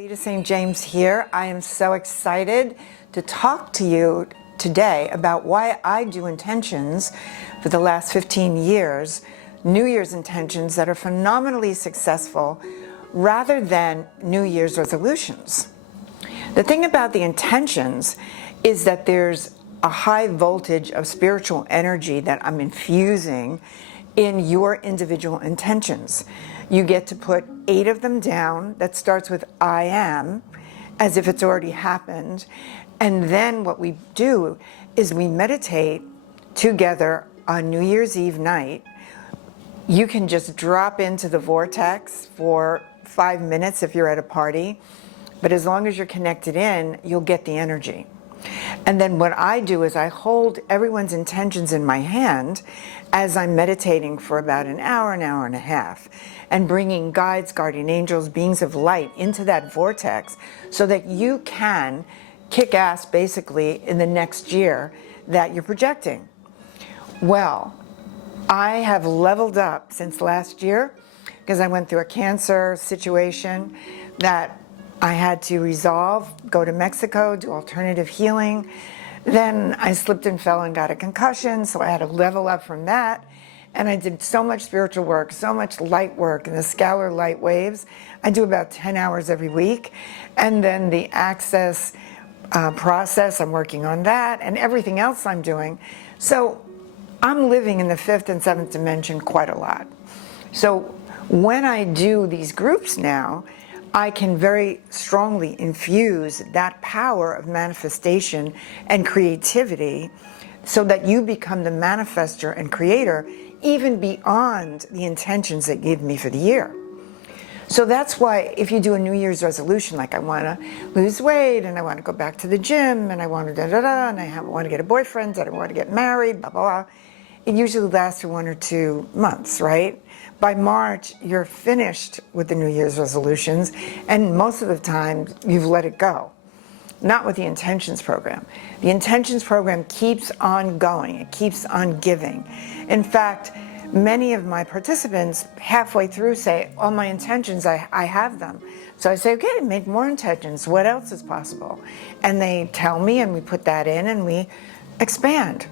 Lita St. James here. I am so excited to talk to you today about why I do intentions for the last 15 years, New Year's intentions that are phenomenally successful rather than New Year's resolutions. The thing about the intentions is that there's a high voltage of spiritual energy that I'm infusing in your individual intentions. You get to put 8 of them down. That starts with I am, as if it's already happened. And then what we do is we meditate together on New Year's Eve night. You can just drop into the vortex for 5 minutes if you're at a party. But as long as you're connected in, you'll get the energy. And then what I do is I hold everyone's intentions in my hand as I'm meditating for about an hour and a half, and bringing guides, guardian angels, beings of light into that vortex so that you can kick ass basically in the next year that you're projecting. Well, I have leveled up since last year because I went through a cancer situation that I had to resolve, go to Mexico, do alternative healing. Then I slipped and fell and got a concussion, so I had to level up from that. And I did so much spiritual work, so much light work in the scalar light waves. I do about 10 hours every week. And then the access process, I'm working on that, and everything else I'm doing. So I'm living in the 5th and 7th dimension quite a lot. So when I do these groups now, I can very strongly infuse that power of manifestation and creativity so that you become the manifester and creator even beyond the intentions that you give me for the year. So that's why if you do a New Year's resolution, like I want to lose weight and I want to go back to the gym and I want to da-da-da and I want to get a boyfriend and I want to get married, blah, blah, blah, it usually lasts for 1 or 2 months, right? By March, you're finished with the New Year's resolutions, and most of the time, you've let it go. Not with the intentions program. The intentions program keeps on going. It keeps on giving. In fact, many of my participants halfway through say, all my intentions, I have them. So I say, okay, make more intentions. What else is possible? And they tell me, and we put that in, and we expand.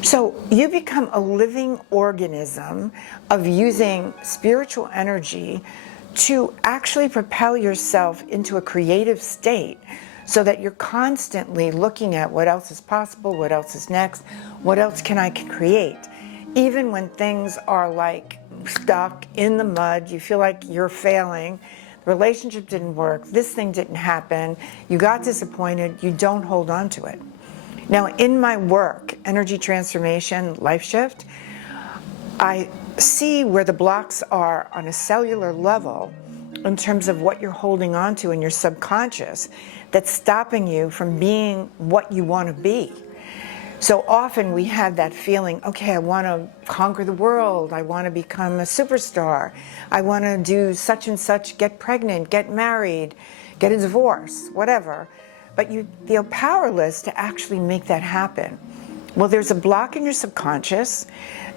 So you become a living organism of using spiritual energy to actually propel yourself into a creative state so that you're constantly looking at what else is possible, what else is next, what else can I create. Even when things are like stuck in the mud, you feel like you're failing, the relationship didn't work, this thing didn't happen, you got disappointed, you don't hold on to it. Now, in my work, energy transformation, life shift, I see where the blocks are on a cellular level in terms of what you're holding on to in your subconscious that's stopping you from being what you want to be. So often we have that feeling, okay, I want to conquer the world, I want to become a superstar, I want to do such and such, get pregnant, get married, get a divorce, whatever. But you feel powerless to actually make that happen. Well, there's a block in your subconscious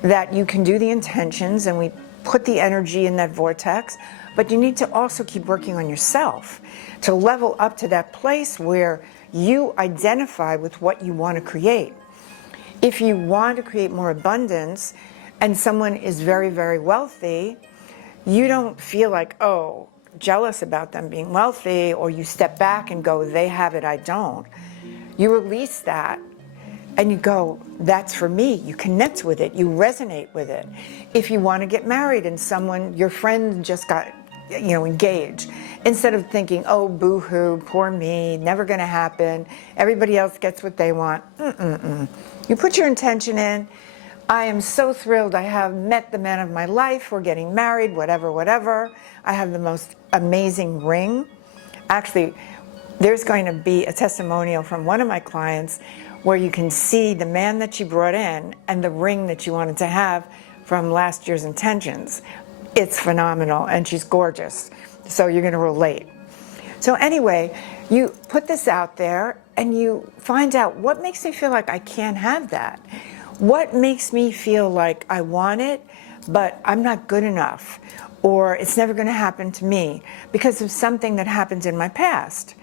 that you can do the intentions, and we put the energy in that vortex, but you need to also keep working on yourself to level up to that place where you identify with what you want to create. If you want to create more abundance and someone is very, very wealthy, you don't feel like, oh, jealous about them being wealthy, or you step back and go, they have it, I don't. You release that and you go, that's for me. You connect with it, you resonate with it. If you want to get married and someone, your friend just got, engaged, instead of thinking, oh, boo-hoo, poor me, never going to happen, everybody else gets what they want. You put your intention in. I am so thrilled. I have met the man of my life. We're getting married, whatever, whatever. I have the most amazing ring. Actually, there's going to be a testimonial from one of my clients where you can see the man that she brought in and the ring that she wanted to have from last year's intentions. It's phenomenal, and she's gorgeous. So you're going to relate. So anyway, you put this out there and you find out what makes me feel like I can't have that. What makes me feel like I want it, but I'm not good enough? or it's never going to happen to me because of something that happened in my past.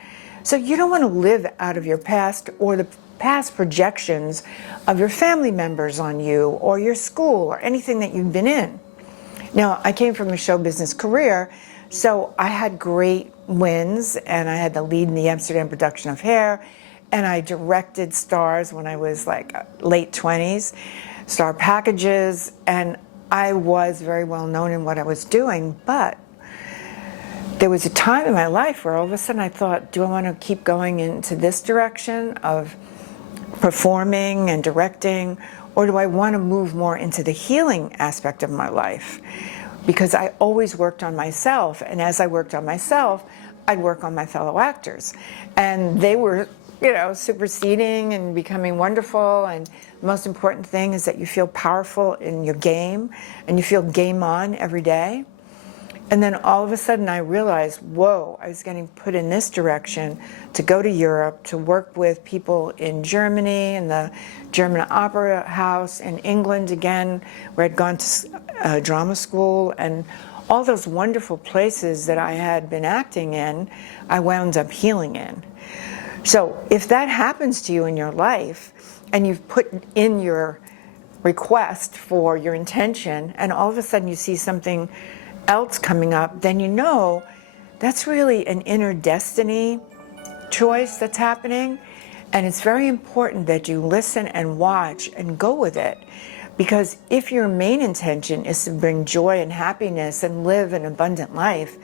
So you don't want to live out of your past or the past projections of your family members on you or your school or anything that you've been in. Now, I came from a show business career, so I had great wins, and I had the lead in the Amsterdam production of Hair, and I directed stars when I was like late 20s, star packages, and I was very well known in what I was doing, but there was a time in my life where all of a sudden I thought, do I want to keep going into this direction of performing and directing, or do I want to move more into the healing aspect of my life? Because I always worked on myself, and as I worked on myself, I'd work on my fellow actors. And they were, superseding and becoming wonderful, and the most important thing is that you feel powerful in your game, and you feel game on every day. And then all of a sudden I realized, whoa, I was getting put in this direction to go to Europe, to work with people in Germany, in the German Opera House, in England again, where I'd gone to drama school, and all those wonderful places that I had been acting in, I wound up healing in. So if that happens to you in your life, and you've put in your request for your intention, and all of a sudden you see something else coming up, then you know that's really an inner destiny choice that's happening. And it's very important that you listen and watch and go with it. Because if your main intention is to bring joy and happiness and live an abundant life,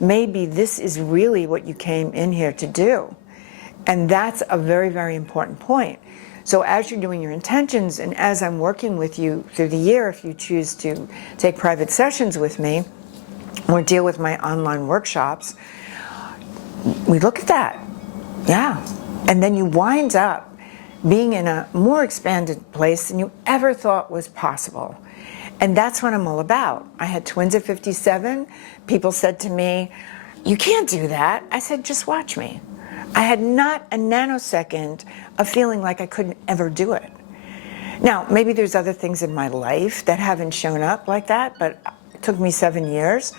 maybe this is really what you came in here to do. And that's a very, very important point. So as you're doing your intentions, and as I'm working with you through the year, if you choose to take private sessions with me or deal with my online workshops, we look at that. Yeah. And then you wind up being in a more expanded place than you ever thought was possible. And that's what I'm all about. I had twins at 57. People said to me, you can't do that. I said, just watch me. I had not a nanosecond of feeling like I couldn't ever do it. Now, maybe there's other things in my life that haven't shown up like that, but it took me 7 years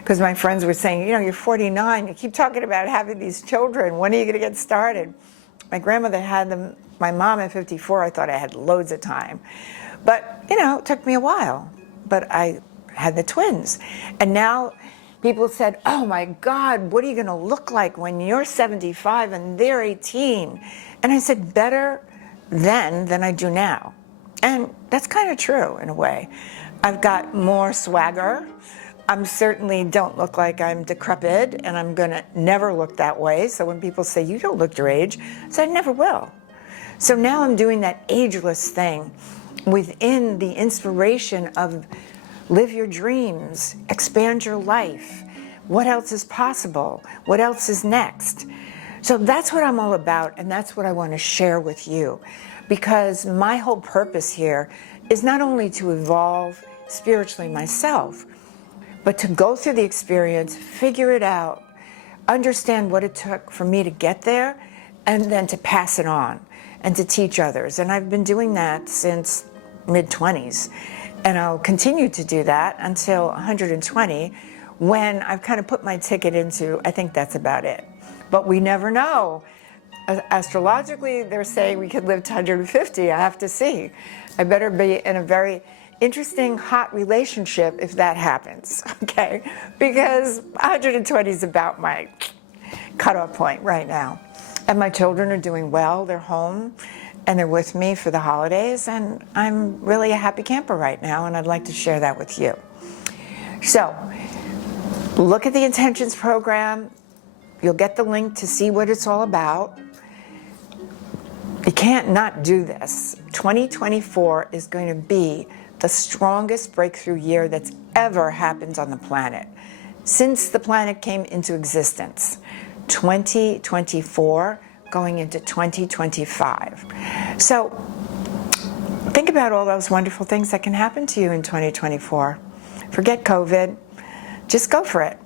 because my friends were saying, you're 49, you keep talking about having these children. When are you going to get started? My grandmother had them, my mom at 54, I thought I had loads of time. But, it took me a while. But I had the twins. And now people said, oh my God, what are you going to look like when you're 75 and they're 18? And I said, better then than I do now. And that's kind of true in a way. I've got more swagger. I certainly don't look like I'm decrepit, and I'm going to never look that way. So when people say, you don't look your age, I say, I never will. So now I'm doing that ageless thing within the inspiration of live your dreams, expand your life. What else is possible? What else is next? So that's what I'm all about, and that's what I want to share with you. Because my whole purpose here is not only to evolve spiritually myself, but to go through the experience, figure it out, understand what it took for me to get there, and then to pass it on and to teach others. And I've been doing that since mid-20s. And I'll continue to do that until 120, when I've kind of put my ticket into, I think that's about it. But we never know. Astrologically, they're saying we could live to 150. I have to see. I better be in a very interesting, hot relationship if that happens, okay? Because 120 is about my cutoff point right now. And my children are doing well. They're home, and they're with me for the holidays, and I'm really a happy camper right now, and I'd like to share that with you. So, look at the Intentions program. You'll get the link to see what it's all about. You can't not do this. 2024 is going to be the strongest breakthrough year that's ever happened on the planet since the planet came into existence. 2024 going into 2025. So think about all those wonderful things that can happen to you in 2024. Forget COVID. Just go for it.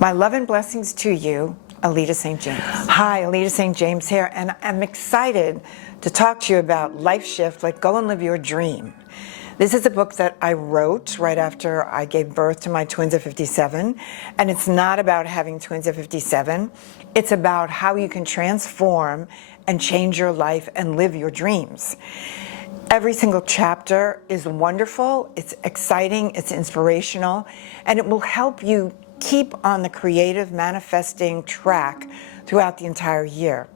My love and blessings to you, Alita St. James. Hi, Alita St. James here, and I'm excited to talk to you about Life Shift, like go and live your dream. This is a book that I wrote right after I gave birth to my twins at 57, and it's not about having twins at 57. It's about how you can transform and change your life and live your dreams. Every single chapter is wonderful, it's exciting, it's inspirational, and it will help you keep on the creative manifesting track throughout the entire year.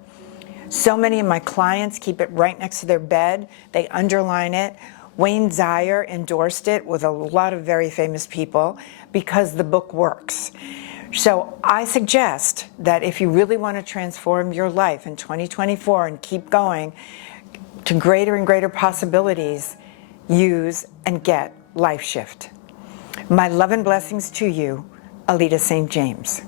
So many of my clients keep it right next to their bed. They underline it. Wayne Dyer endorsed it with a lot of very famous people because the book works. So I suggest that if you really want to transform your life in 2024 and keep going to greater and greater possibilities, use and get LifeShift. My love and blessings to you, Alita St. James.